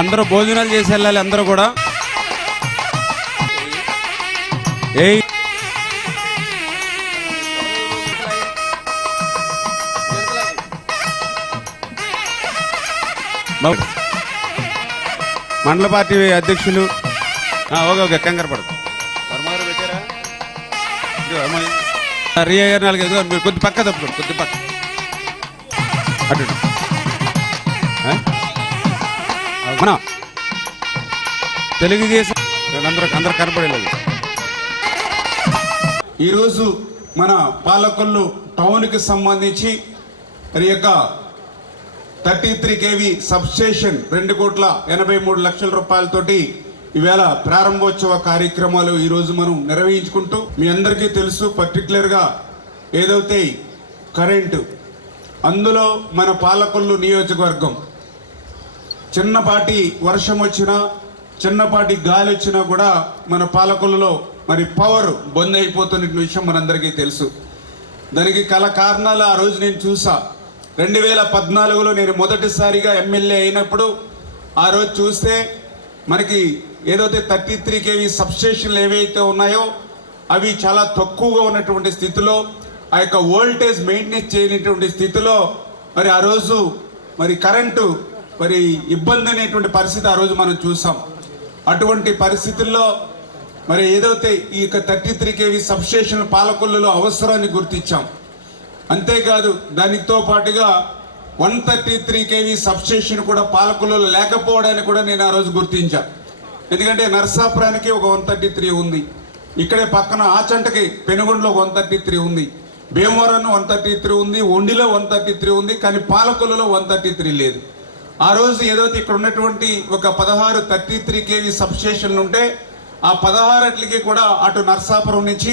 అందరూ భోజనాలు చేసి వెళ్ళాలి. అందరూ కూడా మండల పార్టీ అధ్యక్షులు ఓకే కంగారు పడదు రియా గారు 4 మీరు కొద్ది పక్క తప్పుకోండి, కొద్ది పక్క అటు మన తెలుగుదేశం అందరూ కనపడలేదు. ఈరోజు మన పాలకొల్లు టౌన్కి సంబంధించి మరి యొక్క 33 kV సబ్స్టేషన్ 2,83,00,000 రూపాయలతోటి ఈవేళ ప్రారంభోత్సవ కార్యక్రమాలు ఈరోజు మనం నిర్వహించుకుంటూ, మీ అందరికీ తెలుసు పర్టికులర్గా ఏదైతే కరెంటు అందులో మన పాలకొల్లు నియోజకవర్గం చిన్నపాటి వర్షం వచ్చినా చిన్నపాటి గాలి వచ్చినా కూడా మన పాలకొల్లులో మరి పవర్ బంద్ అయిపోతున్న విషయం మనందరికీ తెలుసు. దానికి కారణాలు ఆ రోజు నేను చూసా. 2014లో నేను మొదటిసారిగా ఎమ్మెల్యే అయినప్పుడు ఆ రోజు చూస్తే మనకి ఏదైతే 33 kV సబ్స్టేషన్లు ఏవైతే ఉన్నాయో అవి చాలా తక్కువగా ఉన్నటువంటి స్థితిలో, ఆ యొక్క వోల్టేజ్ మెయింటెనెన్స్ చేయనటువంటి స్థితిలో మరి ఆ రోజు మరి కరెంటు మరి ఇబ్బంది అనేటువంటి పరిస్థితి ఆ రోజు మనం చూసాం. అటువంటి పరిస్థితుల్లో మరి ఏదైతే ఈ యొక్క 33 kV సబ్స్టేషన్ పాలకొల్లులో అవసరాన్ని గుర్తించాం. అంతేకాదు దానితో పాటుగా 133 kV సబ్స్టేషన్ కూడా పాలకొల్లులో లేకపోవడానికి కూడా నేను ఆ రోజు గుర్తించాను. ఎందుకంటే నర్సాపురానికి ఒక 133 ఉంది, ఇక్కడే పక్కన ఆచంటకి పెనుగొండలో 133 ఉంది, భీమవరం 133 ఉంది, ఒండిలో 133 ఉంది, కానీ పాలకొల్లులో 133 లేదు. ఆ రోజు ఏదైతే ఇక్కడ ఉన్నటువంటి ఒక 16 33 kV సబ్స్టేషన్లు ఉంటే ఆ 16 కూడా అటు నర్సాపురం నుంచి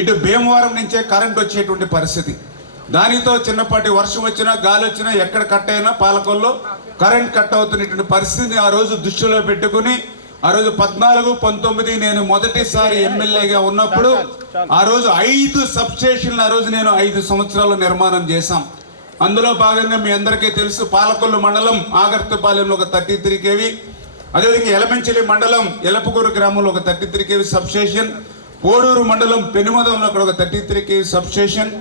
ఇటు భీమవరం నుంచే కరెంట్ వచ్చేటువంటి పరిస్థితి. దానితో చిన్నపాటి వర్షం వచ్చినా గాలి వచ్చినా ఎక్కడ కట్ అయినా పాలకొల్లో కరెంట్ కట్ అవుతున్నటువంటి పరిస్థితిని ఆ రోజు దృష్టిలో పెట్టుకుని ఆ రోజు 14, 19 నేను మొదటిసారి ఎమ్మెల్యేగా ఉన్నప్పుడు ఆ రోజు 5 సబ్స్టేషన్లు ఆ రోజు నేను 5 సంవత్సరాలు నిర్మాణం చేశాం. అందులో భాగంగా మీ అందరికీ తెలుసు పాలకొల్లు మండలం ఆగర్తుపాలెంలో ఒక 33 kV, అదేవిధంగా ఎలమంచిలి మండలం ఎలపకూరు గ్రామంలో ఒక 33 kV సబ్స్టేషన్, పోడూరు మండలం పెనుమదంలో ఒక 33 kV సబ్స్టేషన్,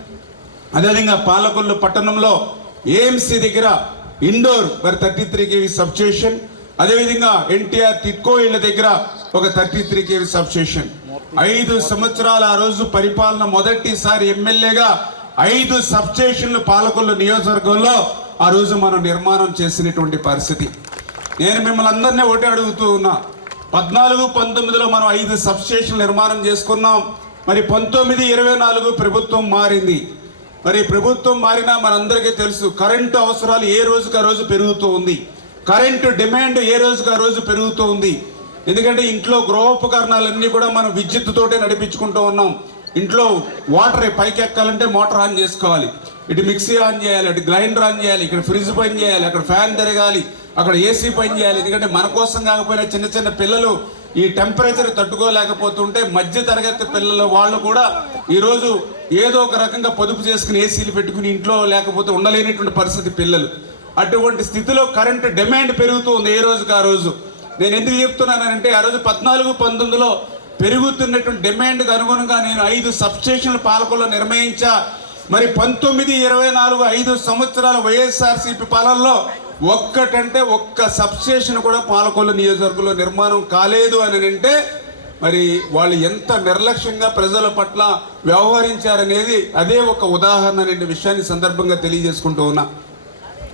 అదేవిధంగా పాలకొల్లు పట్టణంలో ఏఎంసీ దగ్గర ఇండోర్ మరి 33 kV సబ్స్టేషన్, అదేవిధంగా ఎన్టీఆర్ టిట్కో ఇళ్ల దగ్గర ఒక 33 kV సబ్స్టేషన్. 5 సంవత్సరాల ఆ రోజు పరిపాలన మొదటిసారి ఎమ్మెల్యేగా 5 సబ్స్టేషన్లు పాలకొల్లు నియోజకవర్గంలో ఆ రోజు మనం నిర్మాణం చేసినటువంటి పరిస్థితి. నేను మిమ్మల్ని అందరినీ ఒకటి అడుగుతూ ఉన్నా, 14, 19లో మనం 5 సబ్స్టేషన్లు నిర్మాణం చేసుకున్నాం. మరి 19, 24 ప్రభుత్వం మారింది. మరి ప్రభుత్వం మారినా మనందరికీ తెలుసు కరెంటు అవసరాలు ఏ రోజుకి ఆ రోజు పెరుగుతూ ఉంది, కరెంటు డిమాండ్ ఏ రోజుకి ఆ రోజు పెరుగుతూ ఉంది. ఎందుకంటే ఇంట్లో గృహోపకరణాలన్నీ కూడా మనం విద్యుత్తోటే నడిపించుకుంటూ ఉన్నాం. ఇంట్లో వాటర్ పైకి ఎక్కాలంటే మోటార్ ఆన్ చేసుకోవాలి, ఇటు మిక్సీ ఆన్ చేయాలి, ఇటు గ్రైండర్ ఆన్ చేయాలి, ఇక్కడ ఫ్రిడ్జ్ పని చేయాలి, అక్కడ ఫ్యాన్ తిరగాలి, అక్కడ ఏసీ పని చేయాలి. ఎందుకంటే మన కోసం కాకపోయినా చిన్న చిన్న పిల్లలు ఈ టెంపరేచర్ తట్టుకోలేకపోతుంటే మధ్య తరగతి పిల్లలు వాళ్ళు కూడా ఈరోజు ఏదో ఒక రకంగా పొదుపు చేసుకుని ఏసీలు పెట్టుకుని ఇంట్లో లేకపోతే ఉండలేనటువంటి పరిస్థితి పిల్లలు. అటువంటి స్థితిలో కరెంటు డిమాండ్ పెరుగుతూ ఉంది ఏ రోజుకి ఆ రోజు. నేను ఎందుకు చెప్తున్నానంటే ఆ రోజు 14, 19లో పెరుగుతున్నటువంటి డిమాండ్కి అనుగుణంగా నేను 5 సబ్స్టేషన్లు పాలకొల్లో నిర్మించా. మరి 19, 24 5 సంవత్సరాల వైఎస్ఆర్సీపీ పాలనలో ఒక్కటంటే ఒక్క సబ్స్టేషన్ కూడా పాలకొల్లు నియోజకవర్గంలో నిర్మాణం కాలేదు అని అంటే మరి వాళ్ళు ఎంత నిర్లక్ష్యంగా ప్రజల పట్ల వ్యవహరించారనేది అదే ఒక ఉదాహరణ అనే విషయాన్ని సందర్భంగా తెలియజేసుకుంటూ ఉన్నా.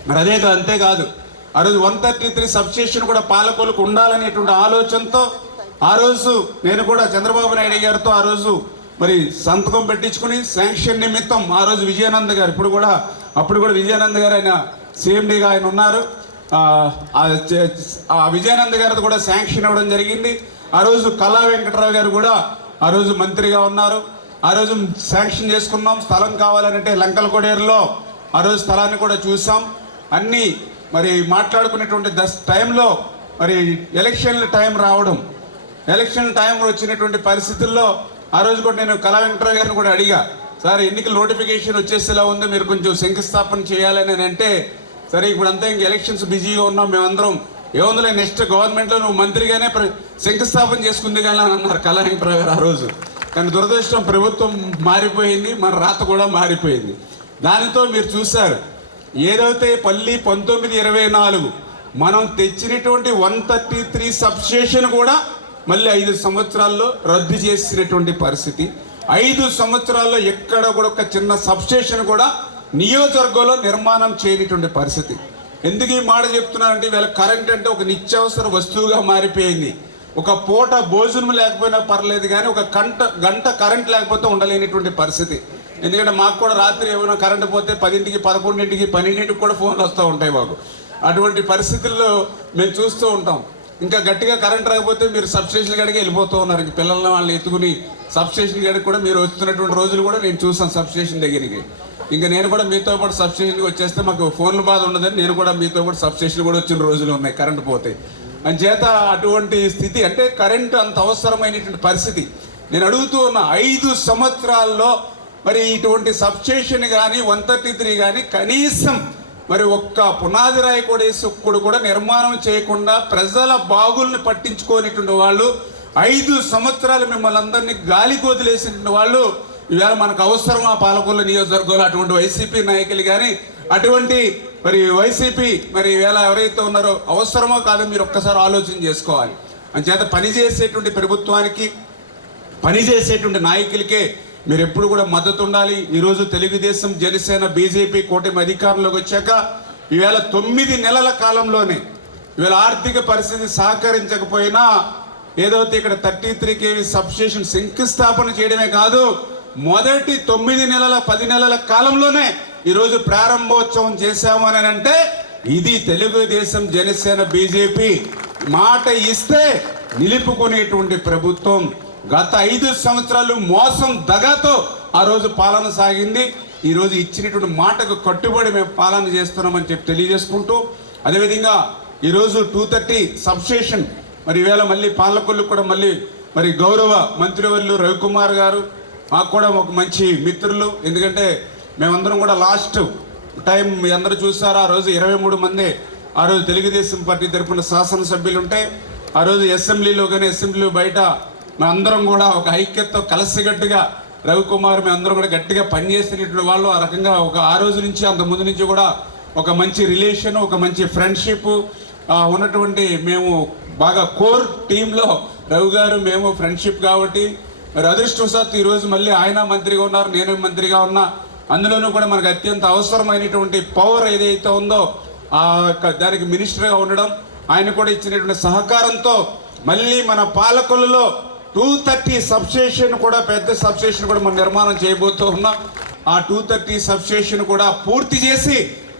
మరి అంతేకాదు ఆ రోజు 133 సబ్స్టేషన్ కూడా పాలకొల్లుకు ఉండాలనేటువంటి ఆలోచనతో ఆ రోజు నేను కూడా చంద్రబాబు నాయుడు గారితో ఆ రోజు మరి సంతకం పెట్టించుకుని శాంక్షన్ నిమిత్తం ఆ రోజు విజయానంద్ గారు అప్పుడు కూడా విజయానంద్ గారు ఆయన సిఎండిగా ఆయన ఉన్నారు. ఆ విజయానంద్ గారితో కూడా శాంక్షన్ ఇవ్వడం జరిగింది. ఆ రోజు కళా వెంకటరావు గారు కూడా ఆ రోజు మంత్రిగా ఉన్నారు. ఆ రోజు శాంక్షన్ చేసుకున్నాం. స్థలం కావాలంటే లంకల కొడేరులో ఆ రోజు స్థలాన్ని కూడా చూసాం. అన్నీ మరి మాట్లాడుకునేటువంటి టైంలో మరి ఎలక్షన్ల టైం రావడం, ఎలక్షన్ టైం వచ్చినటువంటి పరిస్థితుల్లో ఆ రోజు కూడా నేను కళా వెంకటరావు గారిని కూడా అడిగా, సార్ ఎన్నికల నోటిఫికేషన్ వచ్చేసేలా ఉంది, మీరు కొంచెం శంకుస్థాపన చేయాలని అంటే, సరే ఇప్పుడు అంతా ఇంక ఎలక్షన్స్ బిజీగా ఉన్నాం, మేమందరం ఏముందిలే నెక్స్ట్ గవర్నమెంట్లో నువ్వు మంత్రిగానే శంకుస్థాపన చేసుకుంది కానీ అని అన్నారు కళాహంప్రభు గారు ఆ రోజు. కానీ దురదృష్టం ప్రభుత్వం మారిపోయింది, మన రాత కూడా మారిపోయింది. దానితో మీరు చూశారు ఏదైతే 1924 మనం తెచ్చినటువంటి 133 సబ్స్టేషన్ కూడా మళ్ళీ 5 సంవత్సరాల్లో రద్దు చేసినటువంటి పరిస్థితి. 5 సంవత్సరాల్లో ఎక్కడ కూడా ఒక చిన్న సబ్స్టేషన్ కూడా నియోజకవర్గంలో నిర్మాణం చేయనటువంటి పరిస్థితి. ఎందుకు ఈ మాట చెప్తున్నానంటే వీళ్ళ కరెంట్ అంటే ఒక నిత్యావసర వస్తువుగా మారిపోయింది. ఒక పూట భోజనం లేకపోయినా పర్లేదు కానీ ఒక గంట కరెంట్ లేకపోతే ఉండలేనటువంటి పరిస్థితి. ఎందుకంటే మాకు కూడా రాత్రి ఏమైనా కరెంట్ పోతే 10ంటికి 11ంటికి 12ంటికి కూడా ఫోన్లు వస్తూ ఉంటాయి మాకు. అటువంటి పరిస్థితుల్లో మేము చూస్తూ ఉంటాం. ఇంకా గట్టిగా కరెంట్ రాకపోతే మీరు సబ్స్టేషన్ కాడికి వెళ్ళిపోతూ ఉన్నారు. ఇంక పిల్లల్ని వాళ్ళని ఎత్తుకుని సబ్స్టేషన్ కాడికి కూడా మీరు వస్తున్నటువంటి రోజులు కూడా నేను చూసాను సబ్స్టేషన్ దగ్గరికి. ఇంకా నేను కూడా మీతో పాటు సబ్స్టేషన్కి వచ్చేస్తే మాకు ఫోన్ల బాధ ఉండదని నేను కూడా మీతో పాటు సబ్స్టేషన్ కూడా వచ్చిన రోజులు ఉన్నాయి కరెంట్ పోతే. అంచేత అటువంటి స్థితి అంటే కరెంటు అంత అవసరమైనటువంటి పరిస్థితి. నేను అడుగుతూ ఉన్న 5 సంవత్సరాల్లో మరి ఇటువంటి సబ్స్టేషన్ కానీ 133 కానీ కనీసం మరి ఒక్క పునాది రాయి కూడా నిర్మాణం చేయకుండా ప్రజల బాగుల్ని పట్టించుకోనిటువంటి వాళ్ళు 5 సంవత్సరాలు మిమ్మల్ని అందరినీ గాలికి వదిలేసినటువంటి వాళ్ళు ఇవాళ మనకు అవసరమా పాలకొల్లు నియోజకవర్గంలో అటువంటి వైసీపీ నాయకులు కానీ అటువంటి మరి వైసీపీ మరి ఇవాళ ఎవరైతే ఉన్నారో అవసరమో కాదో మీరు ఒక్కసారి ఆలోచన చేసుకోవాలి. అంచేత పనిచేసేటువంటి ప్రభుత్వానికి పనిచేసేటువంటి నాయకులకే మీరు ఎప్పుడు కూడా మద్దతు ఉండాలి. ఈరోజు తెలుగుదేశం జనసేన బీజేపీ కూటమి అధికారంలోకి వచ్చాక ఈవేళ 9 నెలల కాలంలోనే ఈవేళ ఆర్థిక పరిస్థితి సహకరించకపోయినా ఏదైతే ఇక్కడ 33 kV సబ్స్టేషన్ శంకుస్థాపన చేయడమే కాదు మొదటి 9 నెలల 10 నెలల కాలంలోనే ఈరోజు ప్రారంభోత్సవం చేశాము అని అంటే ఇది తెలుగుదేశం జనసేన బీజేపీ మాట ఇస్తే నిలుపుకునేటువంటి ప్రభుత్వం. గత 5 సంవత్సరాలు మోసం దగాతో ఆ రోజు పాలన సాగింది. ఈరోజు ఇచ్చినటువంటి మాటకు కట్టుబడి మేము పాలన చేస్తున్నామని చెప్పి తెలియజేసుకుంటూ అదేవిధంగా ఈరోజు 230 సబ్స్టేషన్ మరి ఈవేళ మళ్ళీ పాలకొల్లు కూడా మళ్ళీ మరి గౌరవ మంత్రివర్యులు రవికుమార్ గారు మాకు కూడా ఒక మంచి మిత్రులు. ఎందుకంటే మేమందరం కూడా లాస్ట్ టైం మీ అందరూ చూసారు ఆ రోజు 23 మంది ఆ రోజు తెలుగుదేశం పార్టీ తరఫున శాసనసభ్యులు ఉంటే ఆ రోజు అసెంబ్లీలో కానీ అసెంబ్లీ బయట మేమందరం కూడా ఒక ఐక్యతతో కలిసిగట్టుగా రవికుమార్ మేమందరం కూడా గట్టిగా పనిచేసినటువంటి వాళ్ళు. ఆ రకంగా ఒక ఆ రోజు నుంచి అంత ముందు నుంచి కూడా ఒక మంచి రిలేషన్ ఒక మంచి ఫ్రెండ్షిప్ ఉన్నటువంటి మేము బాగా కోర్ టీంలో రవి గారు మేము ఫ్రెండ్షిప్ కాబట్టి మరి అదృష్టవశాత్తు ఈరోజు మళ్ళీ ఆయన మంత్రిగా ఉన్నారు, నేను మంత్రిగా ఉన్నా. అందులోనూ కూడా మనకు అత్యంత అవసరమైనటువంటి పవర్ ఏదైతే ఉందో దానికి మినిస్టర్గా ఉండడం ఆయన కూడా ఇచ్చినటువంటి సహకారంతో మళ్ళీ మన పాలకొల్లులో 230 సబ్స్టేషన్ కూడా పెద్ద సబ్స్టేషన్ కూడా మనం నిర్మాణం చేయబోతూ ఉన్నాం. ఆ 230 సబ్స్టేషన్ కూడా పూర్తి చేసి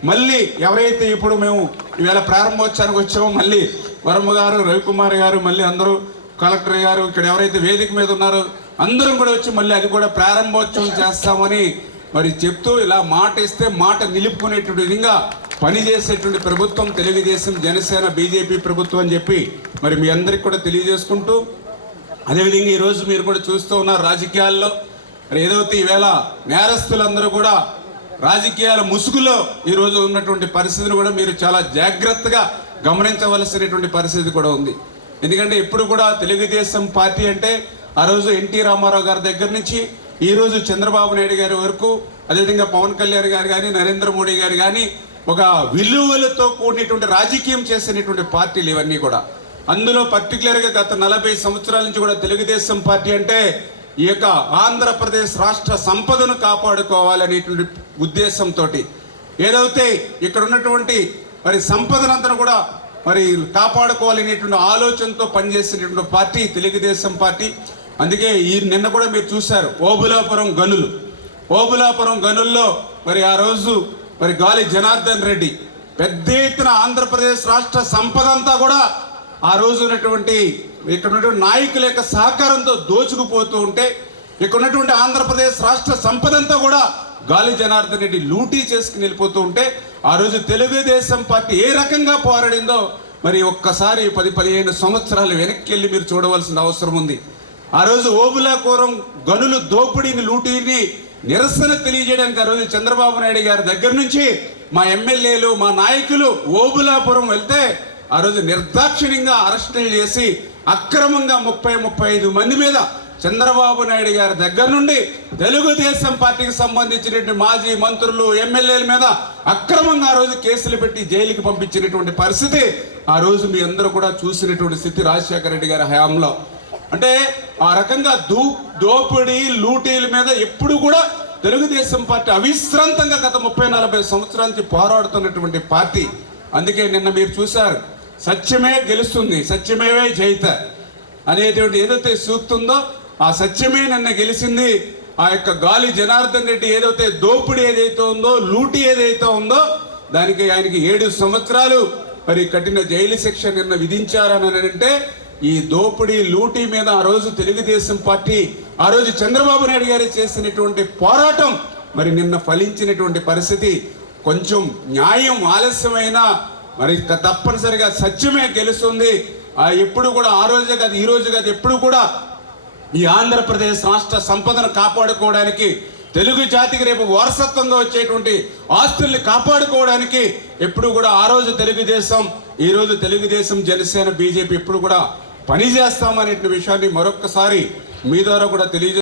మళ్ళీ ఎవరైతే ఇప్పుడు మేము ఈవేళ ప్రారంభోత్సవానికి వచ్చామో మళ్ళీ వర్మ గారు రవికుమార్ గారు మళ్ళీ అందరూ కలెక్టర్ గారు ఇక్కడ ఎవరైతే వేదిక మీద ఉన్నారో అందరం కూడా వచ్చి మళ్ళీ అది కూడా ప్రారంభోత్సవం చేస్తామని మరి చెప్తూ ఇలా మాట ఇస్తే మాట నిలుపుకునేటువంటి విధంగా పనిచేసేటువంటి ప్రభుత్వం తెలుగుదేశం జనసేన బీజేపీ ప్రభుత్వం అని చెప్పి మరి మీ అందరికి కూడా తెలియజేసుకుంటూ అదేవిధంగా ఈరోజు మీరు కూడా చూస్తూ ఉన్నారు రాజకీయాల్లో మరి ఏదైతే ఈవేళ నేరస్తులందరూ కూడా రాజకీయాల ముసుగులో ఈరోజు ఉన్నటువంటి పరిస్థితిని కూడా మీరు చాలా జాగ్రత్తగా గమనించవలసినటువంటి పరిస్థితి కూడా ఉంది. ఎందుకంటే ఎప్పుడు కూడా తెలుగుదేశం పార్టీ అంటే ఆ రోజు ఎన్టీ రామారావు గారి దగ్గర నుంచి ఈ రోజు చంద్రబాబు నాయుడు గారి వరకు అదేవిధంగా పవన్ కళ్యాణ్ గారు కానీ నరేంద్ర మోడీ గారు కానీ ఒక విలువలతో కూడినటువంటి రాజకీయం చేసినటువంటి పార్టీలు ఇవన్నీ కూడా. అందులో పర్టికులర్గా గత 40 సంవత్సరాల నుంచి కూడా తెలుగుదేశం పార్టీ అంటే ఈ యొక్క ఆంధ్రప్రదేశ్ రాష్ట్ర సంపదను కాపాడుకోవాలనేటువంటి ఉద్దేశంతో ఏదైతే ఇక్కడ ఉన్నటువంటి మరి సంపదనంతా కూడా మరి కాపాడుకోవాలనేటువంటి ఆలోచనతో పనిచేసినటువంటి పార్టీ తెలుగుదేశం పార్టీ. అందుకే నిన్న కూడా మీరు చూశారు ఓబులాపురం గనుల్లో మరి ఆ రోజు మరి గాలి జనార్దన్ రెడ్డి పెద్ద ఎత్తున ఆంధ్రప్రదేశ్ రాష్ట్ర సంపద అంతా కూడా ఆ రోజు ఉన్నటువంటి ఇక్కడ ఉన్నటువంటి నాయకుల యొక్క సహకారంతో దోచుకుపోతూ ఉంటే ఇక్కడ ఉన్నటువంటి ఆంధ్రప్రదేశ్ రాష్ట్ర సంపద అంతా కూడా గాలి జనార్దన్ రెడ్డి లూటీ చేసుకుని వెళ్ళిపోతూ ఉంటే ఆ రోజు తెలుగుదేశం పార్టీ ఏ రకంగా పోరాడిందో మరి ఒక్కసారి 10-15 సంవత్సరాలు వెనక్కి వెళ్ళి మీరు చూడవలసిన అవసరం ఉంది. ఆ రోజు ఓబులాపురం గనులు దోపిడీని లూటీని నిరసన తెలియజేయడానికి ఆ రోజు చంద్రబాబు నాయుడు గారి దగ్గర నుంచి మా ఎమ్మెల్యేలు మా నాయకులు ఓబులాపురం వెళ్తే ఆ రోజు నిర్దాక్షిణ్యంగా అరెస్టులు చేసి అక్రమంగా 35 మంది మీద చంద్రబాబు నాయుడు గారి దగ్గర నుండి తెలుగుదేశం పార్టీకి సంబంధించినటువంటి మాజీ మంత్రులు ఎమ్మెల్యేల మీద అక్రమంగా ఆ రోజు కేసులు పెట్టి జైలుకి పంపించినటువంటి పరిస్థితి ఆ రోజు మీ అందరూ కూడా చూసినటువంటి స్థితి రాజశేఖర రెడ్డి గారి హయాంలో. అంటే ఆ రకంగా దోపిడీ లూటీల మీద ఎప్పుడు కూడా తెలుగుదేశం పార్టీ అవిశ్రాంతంగా గత 30-40 సంవత్సరాల నుంచి పోరాడుతున్నటువంటి పార్టీ. అందుకే నిన్న మీరు చూశారు, సత్యమే గెలుస్తుంది, సత్యమేవే జయిత అనేటువంటి ఏదైతే సూక్తుందో ఆ సత్యమే నిన్న గెలిచింది. ఆ యొక్క గాలి జనార్దన్ రెడ్డి ఏదైతే దోపిడీ ఏదైతే ఉందో, లూటీ ఏదైతే ఉందో దానికి ఆయనకి 7 సంవత్సరాలు మరి కఠిన జైలు శిక్ష నిన్న విధించారని అంటే ఈ దోపిడీ లూటీ మీద ఆ రోజు తెలుగుదేశం పార్టీ, ఆ రోజు చంద్రబాబు నాయుడు గారు చేసినటువంటి పోరాటం మరి నిన్న ఫలించినటువంటి పరిస్థితి. కొంచెం న్యాయం ఆలస్యమైనా మరి తప్పనిసరిగా సత్యమే గెలుస్తుంది. ఎప్పుడు కూడా ఆ రోజే కాదు, ఈ రోజు కాదు, ఎప్పుడు కూడా ఈ ఆంధ్రప్రదేశ్ రాష్ట్ర సంపదను కాపాడుకోవడానికి, తెలుగు జాతికి రేపు వారసత్వంగా వచ్చేటువంటి ఆస్తుల్ని కాపాడుకోవడానికి ఎప్పుడు కూడా ఆ రోజు తెలుగుదేశం, ఈ రోజు తెలుగుదేశం, జనసేన, బీజేపీ ఎప్పుడు కూడా పనిచేస్తామనే విషయాన్ని మరొక్కసారి మీ ద్వారా కూడా తెలియజేస్తాం.